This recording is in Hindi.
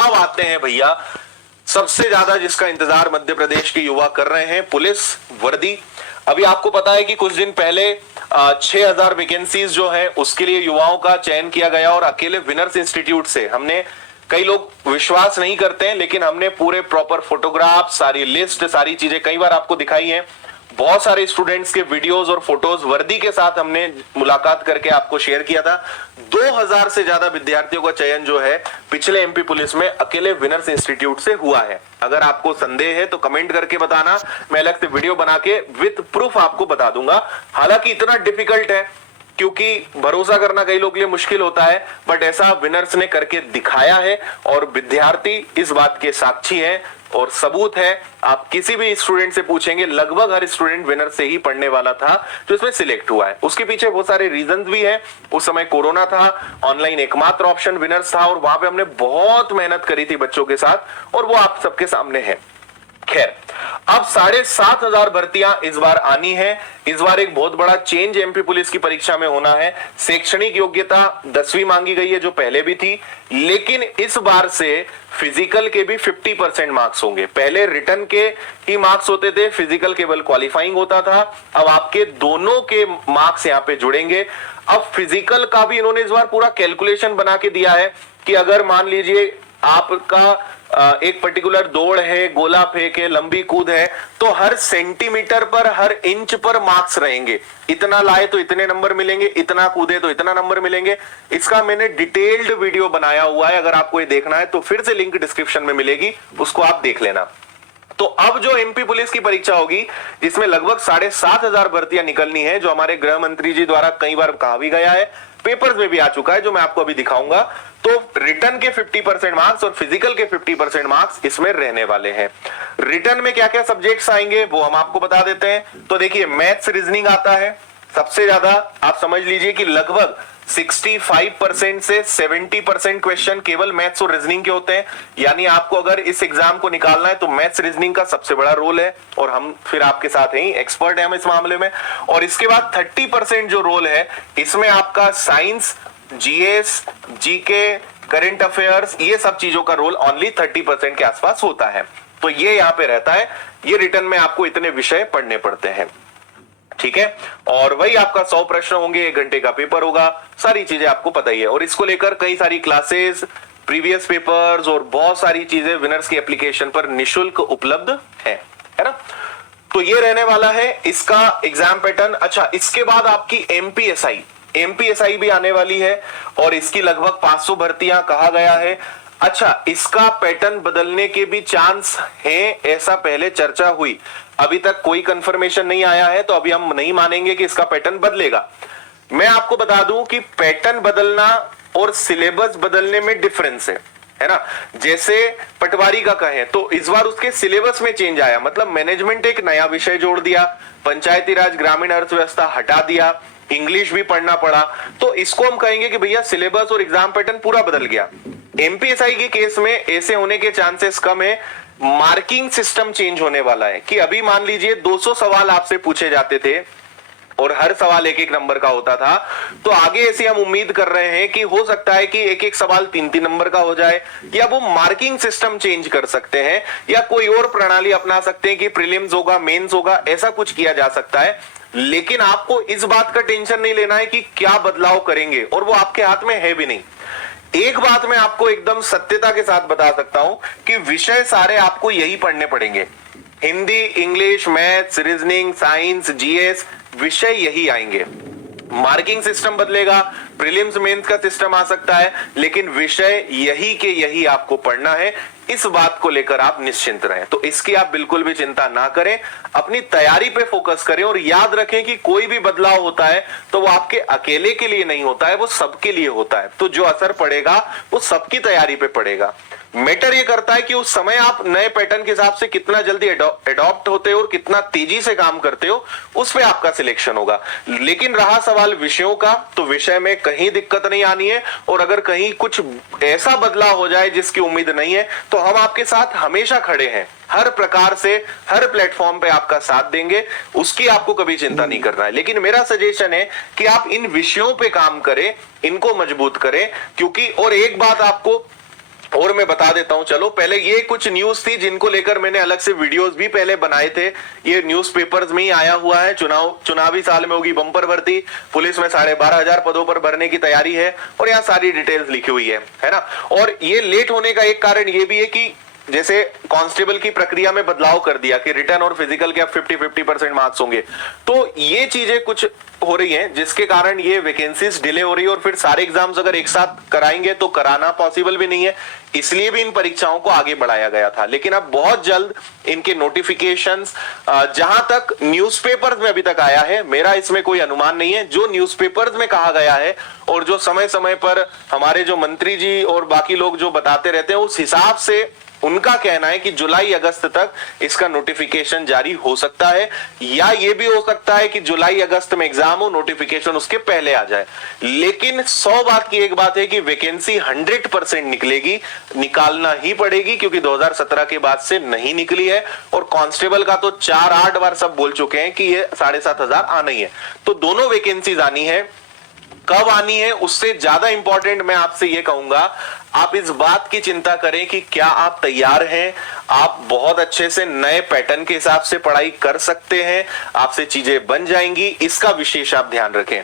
अब आते हैं भैया सबसे ज्यादा जिसका इंतजार मध्य प्रदेश के युवा कर रहे हैं, पुलिस वर्दी। अभी आपको पता है कि कुछ दिन पहले 6000 वैकेंसीज जो है उसके लिए युवाओं का चयन किया गया और अकेले विनर्स इंस्टीट्यूट से हमने, कई लोग विश्वास नहीं करते हैं लेकिन हमने पूरे प्रॉपर फोटोग्राफ, सारी लिस्ट, सारी चीजें कई बार आपको दिखाई हैं। बहुत सारे स्टूडेंट्स के वीडियोस और फोटोज वर्दी के साथ हमने मुलाकात करके आपको शेयर किया था। 2000 से ज्यादा विद्यार्थियों का चयन जो है पिछले एमपी पुलिस में अकेले विनर्स इंस्टीट्यूट से हुआ है। अगर आपको संदेह है तो कमेंट करके बताना, मैं अलग से वीडियो बना के विद प्रूफ आपको बता दूंगा। हालांकि इतना डिफिकल्ट है क्योंकि भरोसा करना कई लोगों के लिए मुश्किल होता है, बट ऐसा विनर्स ने करके दिखाया है और विद्यार्थी इस बात के साक्षी हैं और सबूत है। आप किसी भी स्टूडेंट से पूछेंगे, लगभग हर स्टूडेंट विनर से ही पढ़ने वाला था जो इसमें सिलेक्ट हुआ है। उसके पीछे बहुत सारे रीजंस भी हैं। उस समय कोरोना था, ऑनलाइन एकमात्र ऑप्शन विनर्स था और वहां पे हमने बहुत मेहनत करी थी बच्चों के साथ और वो आप सबके सामने है। खैर, अब 7500 भर्तियां इस बार आनी है। इस बार एक बहुत बड़ा चेंज एमपी पुलिस की परीक्षा में होना है। शैक्षणिक योग्यता 10वीं मांगी गई है जो पहले भी थी, लेकिन इस बार से फिजिकल के भी 50% मार्क्स होंगे। पहले रिटर्न के ही मार्क्स होते थे, फिजिकल केवल क्वालिफाइंग होता था। अब आपके दोनों के मार्क्स यहां पे जुड़ेंगे। अब फिजिकल का भी इन्होंने इस बार पूरा कैलकुलेशन बना के दिया है कि अगर मान लीजिए आपका एक पर्टिकुलर दौड़ है, गोला फेंक है, लंबी कूद है, तो हर सेंटीमीटर पर, हर इंच पर मार्क्स रहेंगे। इतना लाए तो इतने नंबर मिलेंगे, इतना कूदे तो इतना नंबर मिलेंगे। इसका मैंने डिटेल्ड वीडियो बनाया हुआ है, अगर आपको ये देखना है तो फिर से लिंक डिस्क्रिप्शन में मिलेगी, उसको आप देख लेना। तो अब जो एमपी पुलिस की परीक्षा होगी जिसमें लगभग 7500 भर्तियां निकलनी है, जो हमारे गृह मंत्री जी द्वारा कई बार कहा भी गया है, पेपर्स में भी आ चुका है, जो मैं आपको अभी दिखाऊंगा। तो रिटर्न के 50% मार्क्स और फिजिकल के 50% मार्क्स इसमें रहने वाले हैं। रिटर्न में क्या क्या सब्जेक्ट्स आएंगे वो हम आपको बता देते हैं। तो देखिए, मैथ्स रीजनिंग आता है सबसे ज्यादा। आप समझ लीजिए कि लगभग 65% से 70% क्वेश्चन केवल मैथ्स और रीजनिंग के होते हैं। यानी आपको अगर इस एग्जाम को निकालना है तो मैथ्स रीजनिंग का सबसे बड़ा रोल है और हम फिर आपके साथ हैं, एक्सपर्ट हैं हम इस मामले में। और इसके बाद 30% जो रोल है इसमें आपका science, GS, GK, current affairs, ये सब चीजों का रोल ओनली 30% के आसपास होता है। तो ये यहां पे रहता है। ये रिटर्न में आपको इतने विषय पढ़ने पड़ते हैं, ठीक है। और वही आपका 100 प्रश्न होंगे, 1 घंटे का पेपर होगा, सारी चीजें आपको पता ही है। और इसको लेकर कई सारी क्लासेस, प्रीवियस पेपर्स और बहुत सारी चीजें विनर्स की एप्लीकेशन पर निशुल्क उपलब्ध है ना। तो ये रहने वाला है इसका एग्जाम पैटर्न। अच्छा, इसके बाद आपकी एमपीएसआई भी आने वाली है और इसकी लगभग 500 भर्तियां कहा गया है। अच्छा, इसका पैटर्न बदलने के भी चांस हैं, ऐसा पहले चर्चा हुई। अभी तक कोई कंफर्मेशन नहीं आया है, तो अभी हम नहीं मानेंगे कि इसका पैटर्न बदलेगा। मैं आपको बता दूं कि पैटर्न बदलना और सिलेबस बदलने में डिफरेंस है ना। जैसे पटवारी का कहें तो इस बार उसके सिलेबस में चेंज आया, मतलब मैनेजमेंट एक नया विषय जोड़ दिया, पंचायती राज ग्रामीण अर्थव्यवस्था हटा दिया, इंग्लिश भी पढ़ना पड़ा। तो इसको हम कहेंगे कि भैया सिलेबस और एग्जाम पैटर्न पूरा बदल गया। एमपीएसआई के केस में ऐसे होने के चांसेस कम है। मार्किंग सिस्टम चेंज होने वाला है कि अभी मान लीजिए 200 सवाल आपसे पूछे जाते थे और हर सवाल 1-1 नंबर का होता था, तो आगे ऐसी हम उम्मीद कर रहे हैं कि हो सकता है कि एक सवाल 3-3 नंबर का हो जाए, या वो मार्किंग सिस्टम चेंज कर सकते हैं, या कोई और प्रणाली अपना सकते हैं कि प्रीलिम्स होगा, मेंस होगा, ऐसा कुछ किया जा सकता है। लेकिन आपको इस बात का टेंशन नहीं लेना है कि क्या बदलाव करेंगे, और वो आपके हाथ में है भी नहीं। एक बात मैं आपको एकदम सत्यता के साथ बता सकता हूं कि विषय सारे आपको यही पढ़ने पड़ेंगे। Hindi, English, maths, reasoning, science, GS, विषय यही आएंगे। मार्किंग सिस्टम बदलेगा, प्रीलिम्स मेंस का सिस्टम आ सकता है, लेकिन विषय यही के यही आपको पढ़ना है। इस बात को लेकर आप निश्चिंत रहें। तो इसकी आप बिल्कुल भी चिंता ना करें, अपनी तैयारी पे फोकस करें और याद रखें कि कोई भी बदलाव होता है तो वो आपके अकेले के लिए नहीं होता है, वो सबके लिए होता है। तो जो असर पड़ेगा वो सबकी तैयारी पे पड़ेगा। मैटर ये करता है कि उस समय आप नए पैटर्न के हिसाब से कितना जल्दी एडॉप्ट होते हो और कितना तेजी से काम करते हो, उस पे आपका सिलेक्शन होगा। लेकिन रहा सवाल विषयों का, तो विषय में कहीं दिक्कत नहीं आनी है। और अगर कहीं कुछ ऐसा बदलाव हो जाए जिसकी उम्मीद नहीं है, तो हम आपके साथ हमेशा खड़े हैं, हर प्रकार से हर प्लेटफॉर्म पे आपका साथ देंगे, उसकी आपको कभी चिंता नहीं करना है। लेकिन मेरा सजेशन है कि आप इन विषयों पे काम करें, इनको मजबूत करें, क्योंकि और एक बात आपको और मैं बता देता हूं, चलो पहले ये कुछ न्यूज थी जिनको लेकर मैंने अलग से वीडियोस भी पहले बनाए थे। ये न्यूज़पेपर्स में ही आया हुआ है। चुनावी साल में होगी बम्पर भर्ती, पुलिस में 12,500 पदों पर भरने की तैयारी है, और यहाँ सारी डिटेल्स लिखी हुई है ना। और ये लेट होने का एक कारण ये भी है कि जैसे कांस्टेबल की प्रक्रिया में बदलाव कर दिया कि रिटर्न और फिजिकल के अब 50-50% मार्क्स होंगे, तो ये चीजें कुछ हो रही हैं जिसके कारण ये वैकेंसीज डिले हो रही है। और फिर सारे एग्जाम्स अगर एक साथ कराएंगे तो कराना पॉसिबल भी नहीं है, इसलिए भी इन परीक्षाओं को आगे बढ़ाया गया था। लेकिन अब बहुत जल्द इनके नोटिफिकेशंस, जहां तक न्यूज़पेपर्स में अभी तक आया है, मेरा इसमें कोई अनुमान नहीं है, जो न्यूज़पेपर्स में कहा गया है और जो समय समय पर हमारे जो मंत्री जी और बाकी लोग जो बताते रहते हैं, उस हिसाब से उनका कहना है कि जुलाई अगस्त तक इसका नोटिफिकेशन जारी हो सकता है, या ये भी हो सकता है कि जुलाई अगस्त में एग्जाम हो, नोटिफिकेशन उसके पहले आ जाए। लेकिन 100 बात की एक बात है कि वैकेंसी 100% निकलेगी, निकालना ही पड़ेगी, क्योंकि 2017 के बाद से नहीं निकली है। और कांस्टेबल का तो 4-8 बार सब बोल चुके हैं कि ये 7,500 आना ही है। तो दोनों वैकेंसीज आनी है, कब आनी है उससे ज्यादा इंपॉर्टेंट मैं आपसे यह कहूंगा, आप इस बात की चिंता करें कि क्या आप तैयार हैं, आप बहुत अच्छे से नए पैटर्न के हिसाब से पढ़ाई कर सकते हैं, आपसे चीजें बन जाएंगी, इसका विशेष आप ध्यान रखें।